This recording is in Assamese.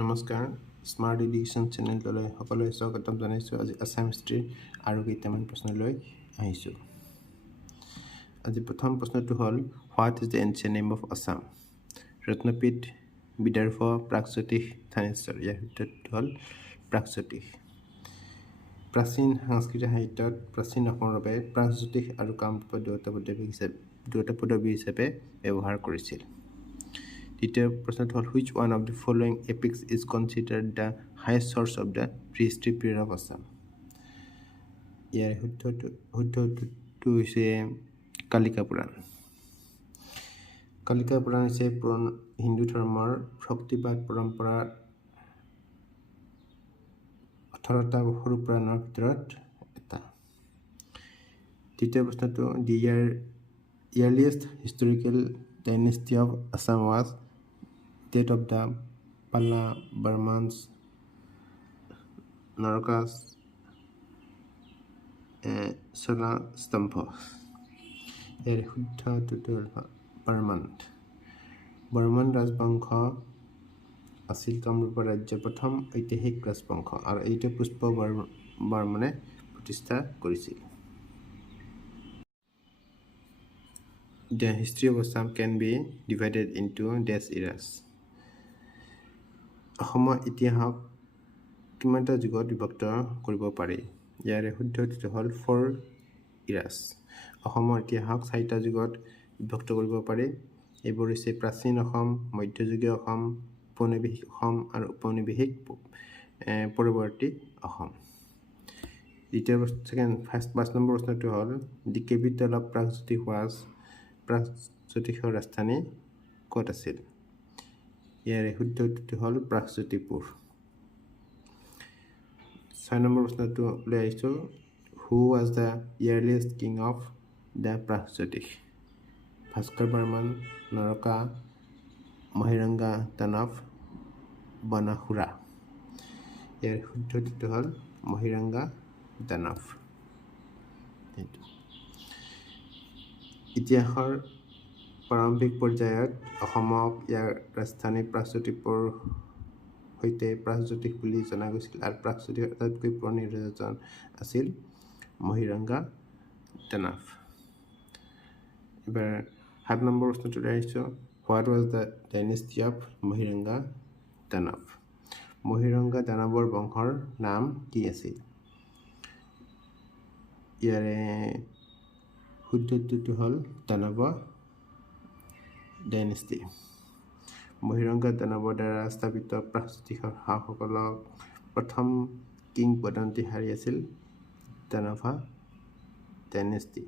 নমস্কাৰ স্মাৰ্ট এডুকেশ্যন চেনেললৈ সকলোৱে স্বাগতম জনাইছোঁ। আজি আছাম হিষ্ট্ৰীৰ আৰু কেইটামান প্ৰশ্নলৈ আহিছোঁ। আজি প্ৰথম প্ৰশ্নটো হ'ল what is the ancient name of Assam? Ratnapith, Vidarbha, Pragjyotish, Thaneshwar. ইয়াৰ উত্তৰটো হ'ল প্ৰাগজ্যোতিষ। প্ৰাচীন সংস্কৃত সাহিত্যত প্ৰাচীন অসমৰ বাবে প্ৰাগজ্যোতিষ আৰু কামৰূপক দুটা পদবী হিচাপে ব্যৱহাৰ কৰিছিল। দ্বিতীয় প্ৰশ্নটো হ'ল which one of the following epics is considered the highest church of the pre-history period of Assam? ইয়াৰ শুদ্ধটো হৈছে কালিকা পুৰাণ। কালিকা পুৰাণ হৈছে হিন্দু ধৰ্মৰ ভক্তিবাদ পৰম্পৰাৰ 18টা সৰু পুৰাণৰ ভিতৰত এটা। তৃতীয় প্ৰশ্নটো the earliest historical dynasty of Assam was that of the Palla, Burmans, Narakas, Sola Stampa. ইয়াৰ শুদ্ধটো বৰ্মন। বৰ্মন ৰাজবংশ আছিল কামৰূপৰ ৰাজ্যৰ প্ৰথম ঐতিহাসিক ৰাজবংশ আৰু এইটো পুষ্প বৰ্মনে প্ৰতিষ্ঠা কৰিছিল। The history of Assam can be divided into dash eras. অসমৰ ইতিহাসক কিমানটা যুগত বিভক্ত কৰিব পাৰি? ইয়াৰে শুদ্ধটো হ'ল 4 eras. অসমৰ ইতিহাসক 4টা যুগত বিভক্ত কৰিব পাৰি। এইবোৰ হৈছে প্ৰাচীন অসম, মধ্যযুগীয় অসম, ঔপনিৱেশিক অসম আৰু ঔপনিৱেশিক পৰৱৰ্তী অসম। পাঁচ নম্বৰ প্ৰশ্নটো হ'ল দি কেপিটেল অফ প্ৰাগজ্যোতিষ ৱাজ, প্ৰাগজ্যোতিষৰ ৰাজধানী ক'ত আছিল? ইয়াৰে শুদ্ধটো হ'ল প্ৰাগজ্যোতিপুৰ। 6 নম্বৰ প্ৰশ্নটো লৈ আহিছোঁ who was the earliest king of the Pragjyotish? Bhaskar Barman, Naraka, Mahiranga Danav, Banasura. ইয়াৰ শুদ্ধটো হ'ল মহিৰংগা দানৱ। ইতিহাসৰ প্ৰাৰম্ভিক পৰ্যায়ত অসমক ইয়াৰ ৰাজধানী প্ৰাগজ্যোতিপুৰৰ সৈতে প্ৰাগজ্যোতিষ বুলি জনা গৈছিল আৰু প্ৰাগজ্যোতিষৰ আটাইতকৈ পুৰণি ৰজাজন আছিল মহিৰংগা দানৱ। এবাৰ 7 নম্বৰ প্ৰশ্নটো আহিছোঁ what was the dynasty of Mahiranga Danav? Mahiranga দানৱৰ বংশৰ নাম কি আছিল? ইয়াৰে শুদ্ধটো হ'ল দানৱ ডাইনেষ্টি। মহিৰংগা দানৱৰ দ্বাৰা স্থাপিত প্ৰাগজ্যোতিষৰ শাসকসকলক প্ৰথম কিংবদন্তি শাৰী আছিল দানভা ডাইনেষ্টি।